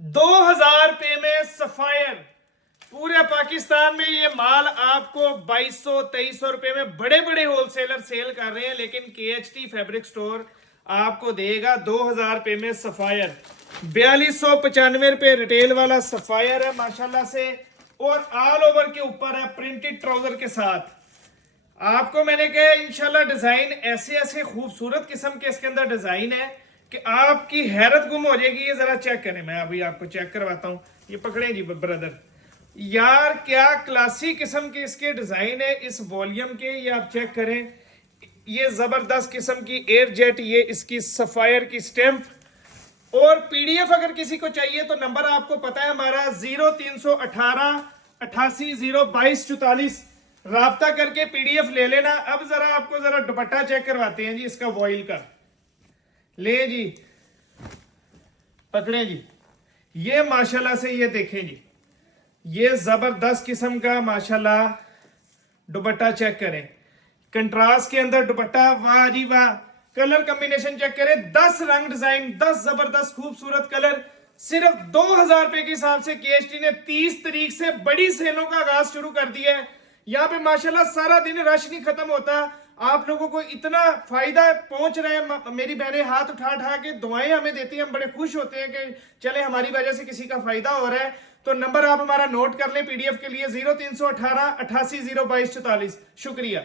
2000 रुपए में सफायर। पूरे पाकिस्तान में ये माल आपको 2200-2300 रुपए में बड़े बड़े होलसेलर सेल कर रहे हैं, लेकिन केएचटी फैब्रिक स्टोर आपको देगा 2000 रुपए में सफायर। 4295 रुपए रिटेल वाला सफायर है माशाल्लाह से, और ऑल ओवर के ऊपर है प्रिंटेड ट्राउजर के साथ। आपको मैंने कहा इंशाल्लाह डिजाइन ऐसे ऐसे खूबसूरत किस्म के इसके अंदर डिजाइन है कि आपकी हैरत गुम हो जाएगी। ये जरा चेक करें, मैं अभी आपको चेक करवाता हूं। ये पकड़े जी ब्रदर, यार क्या क्लासी किस्म के इसके डिजाइन है इस वॉल्यूम के। ये आप चेक करें, ये जबरदस्त किस्म की एयर जेट, ये इसकी सफायर की स्टैंप। और पीडीएफ अगर किसी को चाहिए तो नंबर आपको पता है हमारा 0318 88 022 44। राब्ता करके पीडीएफ ले लेना। अब जरा आपको जरा दुपट्टा चेक करवाते हैं जी इसका वॉइल का। ले जी, पकड़े जी, ये माशाल्लाह से ये देखें जी, ये जबरदस्त किस्म का माशाल्लाह दुपट्टा चेक करें। कंट्रास्ट के अंदर दुपट्टा, वाह जी वाह। कलर कॉम्बिनेशन चेक करें, 10 रंग डिजाइन, 10 जबरदस्त खूबसूरत कलर। सिर्फ 2000 रुपए के हिसाब से केएचटी ने 30 तारीख से बड़ी सेलों का आगाज शुरू कर दिया है। यहाँ पे माशाल्लाह सारा दिन रश नहीं खत्म होता। आप लोगों को इतना फायदा पहुंच रहा है, मेरी बहनें हाथ उठा उठा के दुआएं हमें देती हैं। हम बड़े खुश होते हैं कि चले हमारी वजह से किसी का फायदा हो रहा है। तो नंबर आप हमारा नोट कर लें पीडीएफ के लिए 0318 88 022 44। शुक्रिया।